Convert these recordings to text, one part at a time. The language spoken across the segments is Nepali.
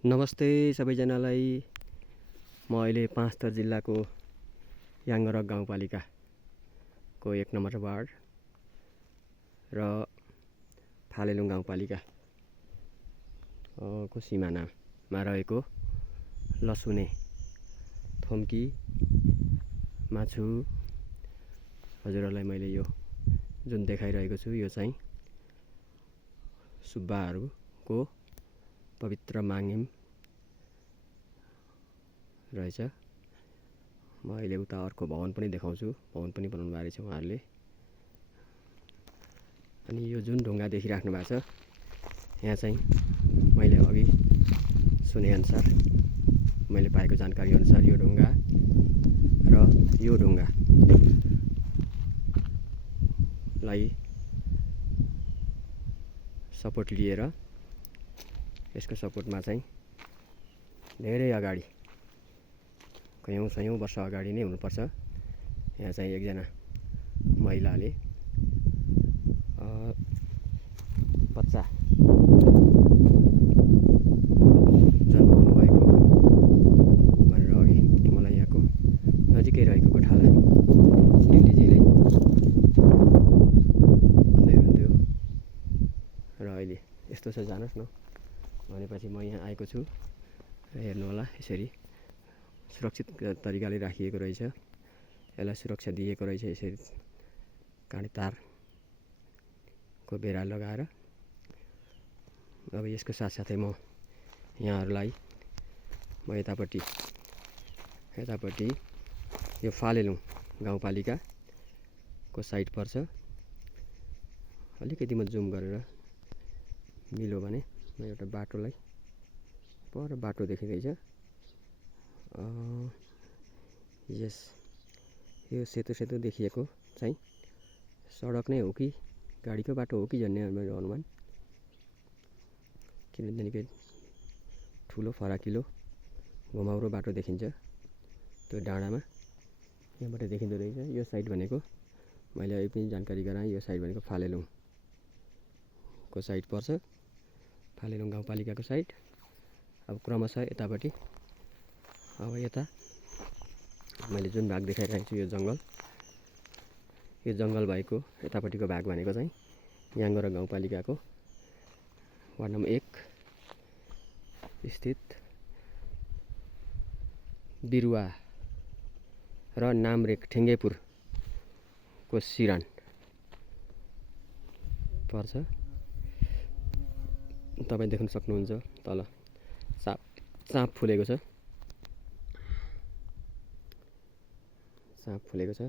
नमस्ते सबैजनालाई। म अहिले पाँचथर जिल्लाको याङ्गरक गाउँपालिकाको 1 नम्बर वार्ड र फालेलुङ गाउँपालिका को सिमानामा रहेको लसुने थोम्की माछु हजुरहरूलाई मैले यो जुन देखाइरहेको छु यो चाहिँ सुब्बाहरूको पवित्र माङ्गिम रहेछ। म अहिले उता अर्को भवन पनि देखाउँछु। भवन पनि बनाउनु भएको रहेछ उहाँहरूले। अनि यो जुन ढुङ्गा देखिराख्नु भएको छ यहाँ चाहिँ मैले अघि सुनेअनुसार मैले पाएको जानकारी अनुसार यो ढुङ्गा र यो ढुङ्गालाई सपोर्ट लिएर यसको सपोर्टमा चाहिँ धेरै अगाडि कयौँ सयौँ वर्ष अगाडि नै हुनुपर्छ। यहाँ चाहिँ एकजना महिलाले बच्चा जन्माउनु भएको भनेर अघि मलाई यहाँको नजिकै रहेको गोठाला दिदीजीले भन्दै हुनुहुन्थ्यो र अहिले यस्तो छ जानुहोस् न भनेपछि म यहाँ आएको छु। हेर्नु होला यसरी सुरक्षित तरिकाले राखिएको रहेछ। यसलाई सुरक्षा दिएको रहेछ यसरी काँडे तारको बेरा लगाएर। अब यसको साथसाथै म यहाँहरूलाई म यतापट्टि यो फालेलुङ गाउँपालिकाको साइड पर्छ। अलिकति म जुम गरेर मिल्यो भने म एउटा बाटोलाई पर बाटो देखिँदैछ। यस यो सेतो देखिएको चाहिँ सडक नै हो कि गाडीको बाटो हो कि भन्ने मेरो अनुमान, किनभने निकै ठुलो फराकिलो घुमाउरो बाटो देखिन्छ त्यो डाँडामा। यहाँबाट देखिँदो रहेछ। यो साइड भनेको मैले अहिले पनि जानकारी गराएँ, यो साइड भनेको फालेलुङको साइड पर्छ, फालेलुङ गाउँपालिकाको साइड। अब क्रमशः यतापट्टि अब यता मैले जुन भाग देखाइरहेको छु यो जङ्गल भएको यतापट्टिको भाग भनेको चाहिँ याङ्गरक गाउँपालिकाको वार्ड नम्बर 1 स्थित बिरुवा र नामरेक ठेङ्गेपुरको सिरान पर्छ। तपाईँ देख्न सक्नुहुन्छ तल साँप फुलेको छ।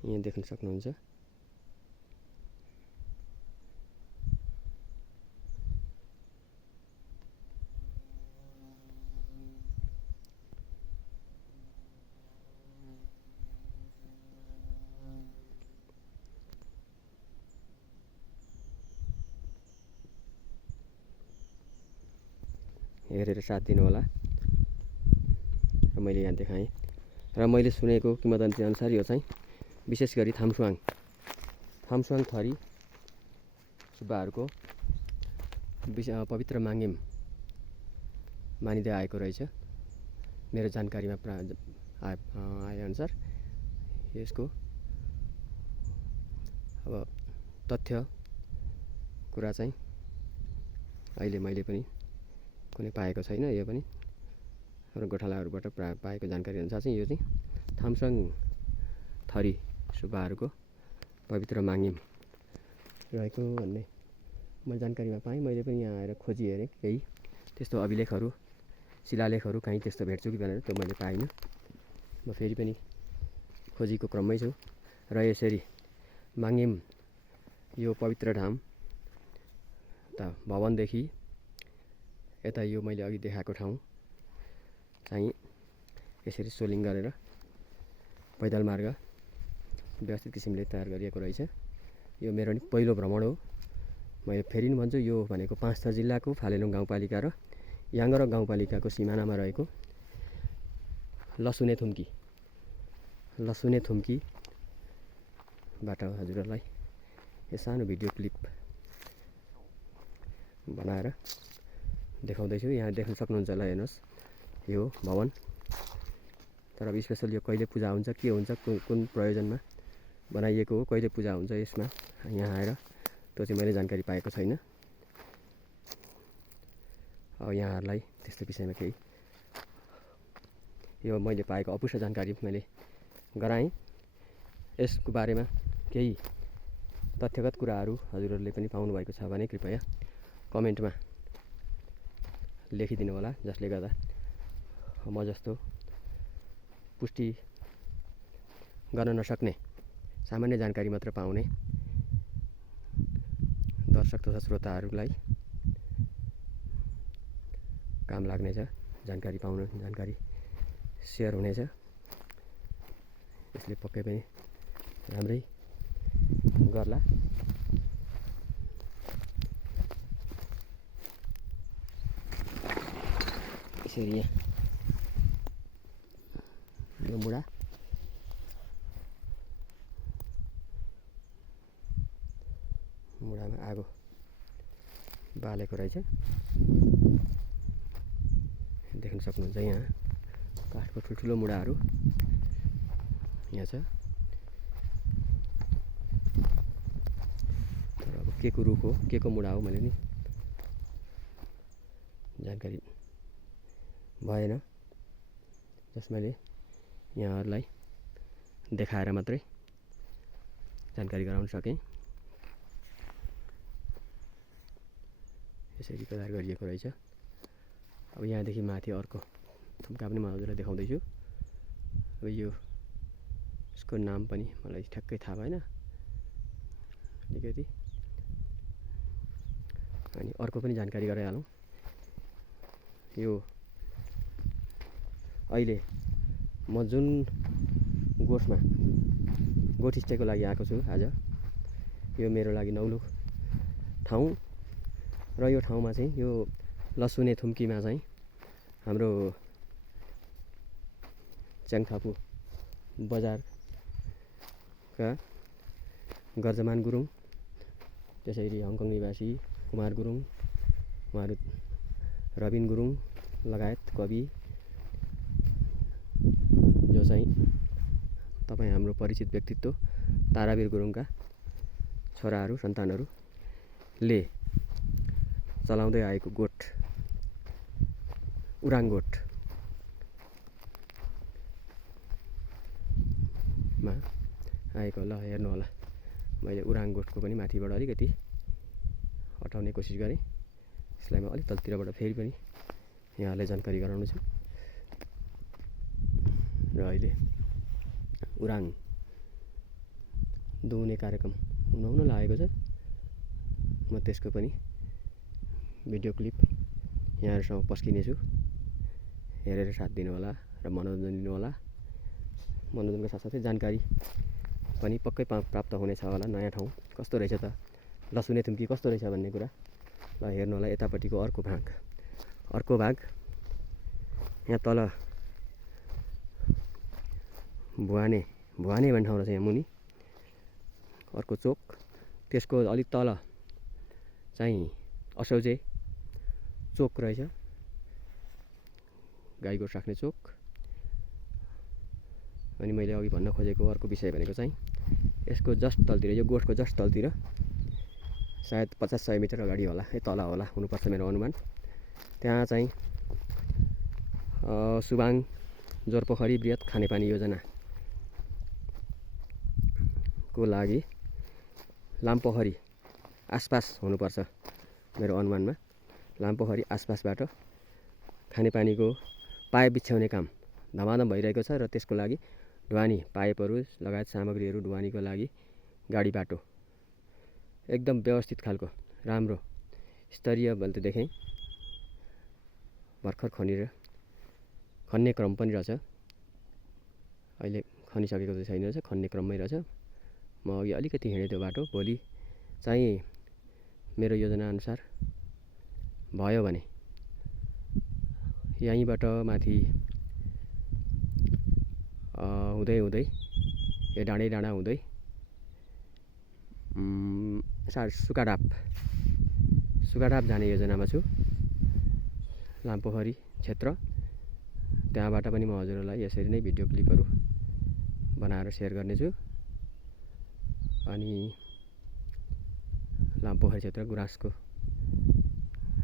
यहाँ देख्न सक्नुहुन्छ। हेरेर साथ दिनु होला। मैले यहाँ देखाएँ र मैले सुनेको किंवदन्ती अनुसार यो चाहिँ विशेष गरी थामसुवाङ थरी सुब्बाहरूको पवित्र माङ्गिम मानिँदै आएको रहेछ। मेरो जानकारीमा आए अनुसार यसको अब तथ्य कुरा चाहिँ अहिले मैले पनि कुनै पाएको छैन। यो पनि र गोठालाहरूबाट पाएको जानकारी अनुसार चाहिँ यो चाहिँ थामसुवाङ थरी सुब्बाहरूको पवित्र माङ्गिम रहेको भन्ने मैले जानकारीमा पाएँ। मैले पनि यहाँ आएर खोजी हेरेँ, केही त्यस्तो अभिलेखहरू शिलालेखहरू कहीँ त्यस्तो भेट्छु कि भनेर त्यो मैले पाइनँ। म फेरि पनि खोजीको क्रममै छु र यसरी माङ्गिम यो पवित्र धाम त भवनदेखि यता यो मैले अघि देखाएको ठाउँ चाहिँ यसरी सोलिङ गरेर पैदल मार्ग व्यवस्थित किसिमले तयार गरिएको रहेछ। यो मेरो नि पहिलो भ्रमण हो। मैले फेरि पनि भन्छु, यो भनेको पाँचथर जिल्लाको फालेलुङ गाउँपालिका र याङ्गरक गाउँपालिकाको सिमानामा रहेको लसुने थुम्कीबाट हजुरहरूलाई यो सानो भिडियो क्लिप बनाएर देखाउँदैछु। यहाँ देख्न सक्नुहुन्छ होला, हेर्नुहोस् यो भवन। तर अब स्पेसल यो कहिले पूजा हुन्छ, के हुन्छ, कुन प्रयोजनमा बनाइएको हो, कहिले पूजा हुन्छ यसमा यहाँ आएर त्यो चाहिँ मैले जानकारी पाएको छैन। अब यहाँहरूलाई त्यस्तो विषयमा केही यो मैले पाएको अपुष्ट जानकारी मैले गराएँ। यसको बारेमा केही तथ्यगत कुराहरू हजुरहरूले पनि पाउनुभएको छ भने कृपया कमेन्टमा लेखिदिनु होला, जसले गर्दा म जस्तो पुष्टि गर्न नसक्ने सामान्य जानकारी मात्र पाउने दर्शक तथा श्रोताहरूलाई काम लाग्नेछ, जानकारी पाउन, जानकारी सेयर हुनेछ। यसले पक्कै पनि राम्रै गर्ला। यसरी यहाँ यो मुढामा आगो बालेको रहेछ, देख्न सक्नुहुन्छ। यहाँ काठको ठुल्ठुलो मुढाहरू यहाँ छ। तर अब के को रुख हो, के को मुढा हो मैले नि जानकारी भएन, जस मैले यहाँहरूलाई देखाएर मात्रै जानकारी गराउन सकेँ। यसरी तयार गरिएको रहेछ। अब यहाँदेखि माथि अर्को थुम्का पनि म हजुरलाई देखाउँदैछु। अब यो यसको नाम पनि मलाई ठ्याक्कै थाहा भएन अलिकति। अनि अर्को पनि जानकारी गराइहालौँ। यो अहिले म जुन गोठमा गोठ स्टेको लागि आएको छु आज, यो मेरो लागि नौलो ठाउँ र यो ठाउँमा चाहिँ यो लसुने थुम्कीमा चाहिँ हाम्रो च्याङथापु बजारका गर्जमान गुरुङ, त्यसरी हङकङ निवासी कुमार गुरुङ, उहाँहरू रबिन गुरुङ लगायत कवि जो चाहिँ तपाईँ हाम्रो परिचित व्यक्तित्व तारावीर गुरुङका छोराहरू सन्तानहरूले चलाउँदै आएको गोठ उराङ गोठमा आएको होला। हेर्नु होला, मैले उराङ गोठको पनि माथिबाट अलिकति हटाउने कोसिस गरेँ। यसलाई म अलिक तलतिरबाट फेरि पनि यहाँलाई जानकारी गराउनु छु। र अहिले उराङ दुहुने कार्यक्रम हुन लागेको छ। म त्यसको पनि भिडियो क्लिप यहाँहरूसँग पस्किनेछु, हेरेर साथ दिनु होला र मनोरञ्जन लिनु होला। मनोरञ्जनको साथसाथै जानकारी पनि पक्कै प्राप्त हुनेछ होला। नयाँ ठाउँ कस्तो रहेछ त, लसुने थुम्की कस्तो रहेछ भन्ने कुरा ल हेर्नु होला। यतापट्टिको अर्को भाग यहाँ तल भुवाने भन्ने ठाउँ रहेछ। यहाँ मुनि अर्को चोक, त्यसको अलिक तल चाहिँ असौजे चोक रहेछ, गाई गोठ राख्ने चोक। अनि मैले अघि भन्न खोजेको अर्को विषय भनेको चाहिँ यसको जस्ट तलतिर, यो गोठको जस्ट तलतिर सायद 50-100 मिटर अगाडि होला, तल होला हुनुपर्छ मेरो अनुमान। त्यहाँ चाहिँ सुबाङ जोरपोखरी बृहत खानेपानी योजनाको लागि लामपोखरी आसपास हुनुपर्छ मेरो अनुमानमा। लामपोखरी आसपासबाट खानेपानीको पाइप बिछ्याउने काम धमाधम भइरहेको छ र त्यसको लागि ढुवानी पाइपहरू लगायत सामग्रीहरू ढुवानीको लागि गाडी बाटो एकदम व्यवस्थित खालको राम्रो स्तरीय मैले त देखेँ। भर्खर खन्ने क्रम पनि रहेछ, अहिले खनिसकेको चाहिँ छैन रहेछ, खन्ने क्रममै रहेछ। म अघि अलिकति हिँडेँ त्यो बाटो। भोलि चाहिँ मेरो योजनाअनुसार भयो भने यहीँबाट माथि हुँदै यो डाँडा हुँदै सुकाडाप जाने योजनामा छु। लामपोखरी क्षेत्र। त्यहाँबाट पनि म हजुरहरूलाई यसरी नै भिडियो क्लिपहरू बनाएर सेयर गर्नेछु। अनि लामपोखरी क्षेत्र गुराँसको,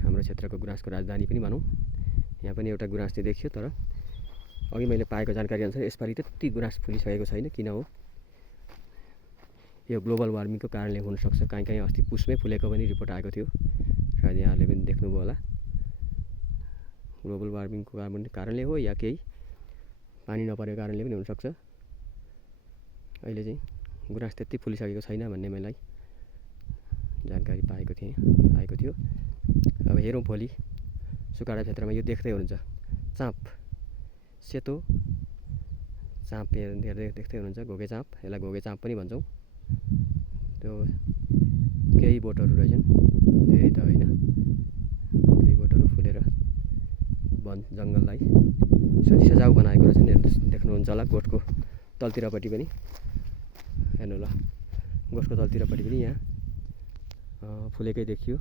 हाम्रो क्षेत्रको गुराँसको राजधानी पनि भनौँ। यहाँ पनि एउटा गुराँस चाहिँ देखियो, तर अघि मैले पाएको जानकारी अनुसार यसपालि त्यति गुराँस फुलिसकेको छैन। किन हो? यो ग्लोबल वार्मिङको कारणले हुनसक्छ। कहीँ कहीँ अस्ति पुसमै फुलेको पनि रिपोर्ट आएको थियो, सायद यहाँहरूले पनि देख्नुभयो होला। ग्लोबल वार्मिङको कारणले हो या केही पानी नपरेको कारणले पनि हुनसक्छ। अहिले चाहिँ गुराँस त्यति फुलिसकेको छैन भन्ने मलाई जानकारी आएको थियो। अब हेरौँ भोलि सुकाडा क्षेत्रमा यो देख्दै हुनुहुन्छ, चाँप, सेतो चाँप हेर्दै देख्दै हुनुहुन्छ, घोगे चाँप। यसलाई घोगे चाँप पनि भन्छौँ। त्यो केही बोटहरू रहेछन्, धेरै त होइन, केही बोटहरू फुलेर वन जङ्गललाई सजाउ बनाएको रहेछन्। देख्नुहुन्छ होला गोठको तलतिरपट्टि पनि, हेर्नु ल, गोठको तलतिरपट्टि पनि यहाँ फुलेकै देखियो।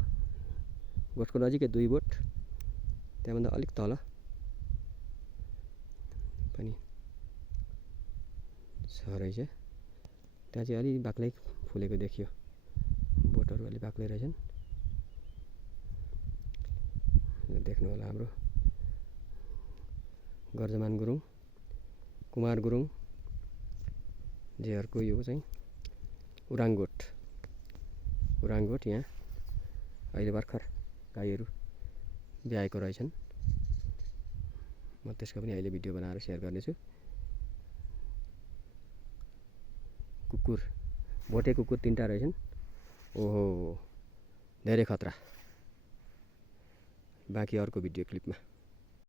गोठको नजिकै 2 बोट, त्यहाँभन्दा अलिक तल पनि छ रहेछ। त्यहाँ चाहिँ अलि बाक्लै फुलेको देखियो, बोटहरू अलि बाक्लै रहेछन्। देख्नु होला हाम्रो गर्जमान गुरुङ, कुमार गुरुङ जेहरूको यो चाहिँ उराङगोठ यहाँ अहिले भर्खर गाईहरू ब्याएको रहेछन्। म त्यसको पनि अहिले भिडियो बनाएर सेयर गर्नेछु। कुकुर, भोटे कुकुर 3टा रहेछन्। ओहो, धेरै खतरा। बाँकी अर्को भिडियो क्लिपमा।